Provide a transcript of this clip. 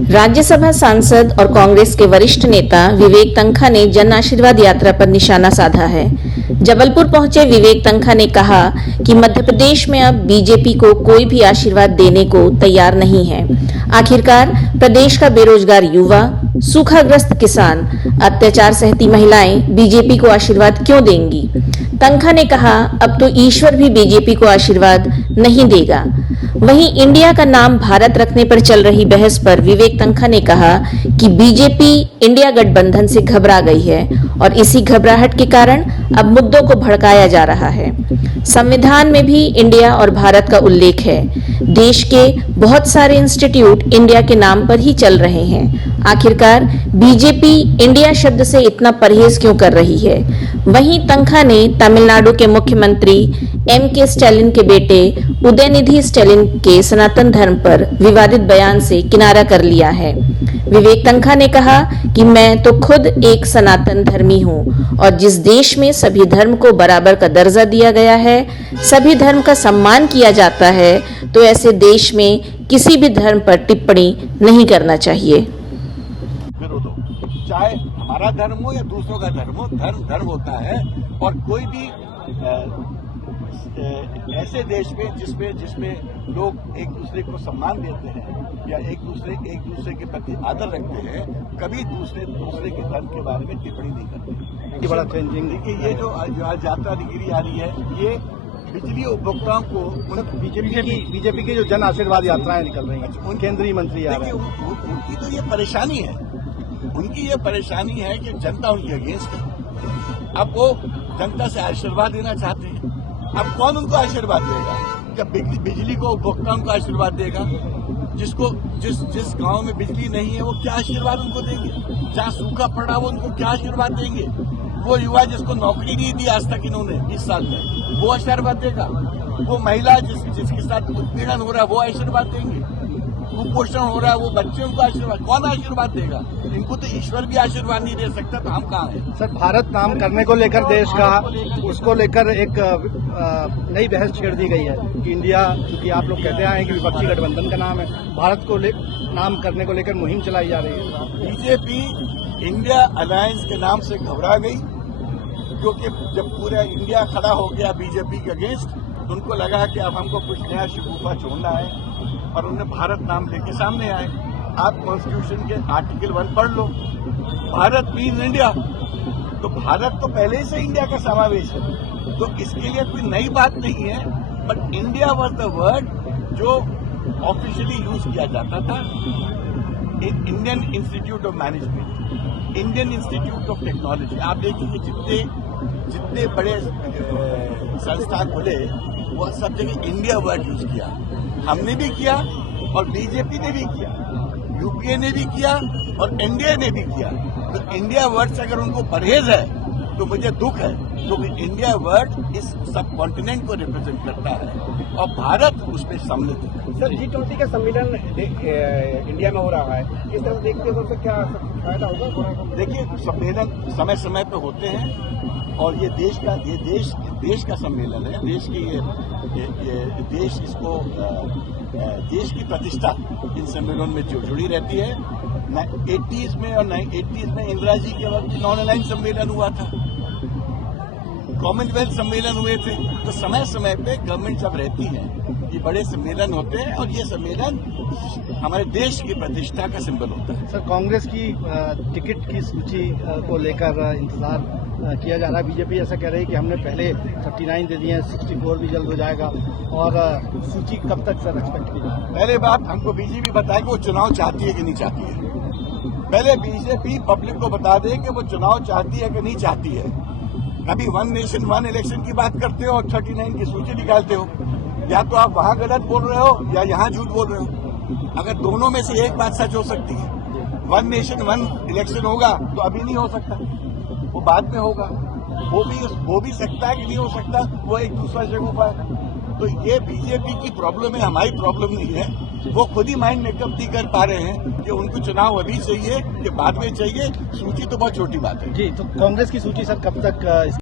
राज्यसभा सांसद और कांग्रेस के वरिष्ठ नेता विवेक तन्खा ने जन आशीर्वाद यात्रा पर निशाना साधा है। जबलपुर पहुंचे विवेक तन्खा ने कहा कि मध्य प्रदेश में अब बीजेपी को कोई भी आशीर्वाद देने को तैयार नहीं है। आखिरकार प्रदेश का बेरोजगार युवा, सूखाग्रस्त किसान, अत्याचार सहती महिलाएं बीजेपी को आशीर्वाद क्यों देंगी? तन्खा ने कहा, अब तो ईश्वर भी बीजेपी को आशीर्वाद नहीं देगा। वहीं इंडिया का नाम भारत रखने पर चल रही बहस पर विवेक तन्खा ने कहा कि बीजेपी इंडिया गठबंधन से घबरा गई है और इसी घबराहट के कारण अब मुद्दों को भड़काया जा रहा है। संविधान में भी इंडिया और भारत का उल्लेख है। देश के बहुत सारे इंस्टीट्यूट इंडिया के नाम पर ही चल रहे हैं। आखिरकार बीजेपी इंडिया शब्द से इतना परहेज क्यों कर रही है? वहीं तन्खा ने तमिलनाडु के मुख्यमंत्री M.K. स्टालिन के बेटे उदयनिधि स्टालिन के सनातन धर्म पर विवादित बयान से किनारा कर लिया है। विवेक तन्खा ने कहा कि मैं तो खुद एक सनातन धर्मी हूं और जिस देश में सभी धर्म को बराबर का दर्जा दिया गया है, सभी धर्म का सम्मान किया जाता है, तो ऐसे देश में किसी भी धर्म पर टिप्पणी नहीं करना चाहिए। चाहे हमारा धर्म हो या दूसरों का धर्म हो, धर्म धर्म होता है। और कोई भी ऐसे देश में जिसमें लोग एक दूसरे को सम्मान देते हैं या एक दूसरे के प्रति आदर रखते हैं, कभी दूसरे के धर्म के बारे में टिप्पणी नहीं करते। बड़ा चेंजिंग। देखिए, ये जो आज यात्रा निकली आ रही है, ये बिजली उपभोक्ताओं को बीजेपी की जो जन आशीर्वाद यात्राएं निकल रही हैं, केंद्रीय मंत्री आ रहे हैं, उनकी तो ये परेशानी है। उनकी ये परेशानी है कि जनता उनके अगेंस्ट है। अब वो जनता से आशीर्वाद देना चाहते हैं। अब कौन उनको आशीर्वाद देगा? क्या बिजली को उपभोक्ताओं को आशीर्वाद देगा? जिस गांव में बिजली नहीं है, वो क्या आशीर्वाद उनको देंगे? जहां सूखा पड़ा वो उनको क्या आशीर्वाद देंगे? वो युवा जिसको नौकरी नहीं दी आज तक इन्होंने 20 साल में, वो आशीर्वाद देगा? वो महिला जिसके साथ उत्पीड़न हो रहा है, वो आशीर्वाद देंगे? कुपोषण हो रहा है, वो बच्चों को आशीर्वाद, कौन आशीर्वाद देगा? इनको तो ईश्वर भी आशीर्वाद नहीं दे सकता, तो हम कहाँ हैं? सर, भारत नाम करने को लेकर देश का, उसको लेकर एक नई बहस छेड़ दी गई है कि इंडिया, क्योंकि आप लोग कहते आए हैं कि विपक्षी गठबंधन का नाम है, भारत को नाम करने को लेकर मुहिम चलाई जा रही है। बीजेपी इंडिया अलायंस के नाम से घबरा गई, क्योंकि जब पूरा इंडिया खड़ा हो गया बीजेपी के अगेंस्ट, तो उनको लगा कि अब हमको कुछ नया शगुफा छोड़ना है और उन्हें भारत नाम लेके सामने आए। आप कॉन्स्टिट्यूशन के आर्टिकल 1 पढ़ लो, भारत मीन्स इंडिया, तो भारत तो पहले से इंडिया का समावेश है, तो इसके लिए कोई नई बात नहीं है। But India was the word जो ऑफिशियली यूज किया जाता था। Indian institute of management, Indian institute of technology, आप देखिए जितने बड़े संस्थान खुले, वो सब जगह इंडिया वर्ड यूज किया। हमने भी किया और बीजेपी ने भी किया, यूपीए ने भी किया और एनडीए ने भी किया। तो इंडिया वर्ड से अगर उनको परहेज है तो मुझे दुख है, क्योंकि इंडिया वर्ड इस सब कॉन्टिनेंट को रिप्रेजेंट करता है और भारत उसमें सम्मिलित है। सर, G20 का सम्मेलन इंडिया में हो रहा है, इस तरह देखते हो तो क्या फायदा होगा? देखिए, सम्मेलन समय समय पे होते हैं और ये देश का सम्मेलन है। देश की प्रतिष्ठा इन सम्मेलन में जुड़ी रहती है। 80s में और 80s में इंदिरा जी के वक्त नॉन अलाइन सम्मेलन हुआ था, कॉमनवेल्थ सम्मेलन हुए थे। तो समय समय पे गवर्नमेंट जब रहती है, ये बड़े सम्मेलन होते हैं और ये सम्मेलन हमारे देश की प्रतिष्ठा का सिंबल होता है। सर, कांग्रेस की टिकट की सूची को लेकर इंतजार किया जा रहा है। बीजेपी ऐसा कह रही है कि हमने पहले 39 दे दिए हैं, 64 भी जल्द हो जाएगा, और सूची कब तक सर एक्सपेक्ट की जाए? पहले बात हमको बीजेपी बताए कि वो चुनाव चाहती है कि नहीं चाहती है। पहले बीजेपी पब्लिक को बता दे कि वो चुनाव चाहती है कि नहीं चाहती है। कभी 1 नेशन 1 इलेक्शन की बात करते हो और 39 की सूची निकालते हो। या तो आप वहां गलत बोल रहे हो या यहाँ झूठ बोल रहे हो। अगर दोनों में से एक बात सच हो सकती है, 1 नेशन 1 इलेक्शन होगा तो अभी नहीं हो सकता, वो बाद में होगा। वो भी सकता है कि नहीं हो सकता, वो एक दूसरा शगुफा है। तो ये बीजेपी की प्रॉब्लम है, हमारी प्रॉब्लम नहीं है। वो खुद ही माइंड मेकअप नहीं कर पा रहे हैं कि उनको चुनाव अभी चाहिए कि बाद में चाहिए। सूची तो बहुत छोटी बात है। जी, तो कांग्रेस की सूची सर कब तक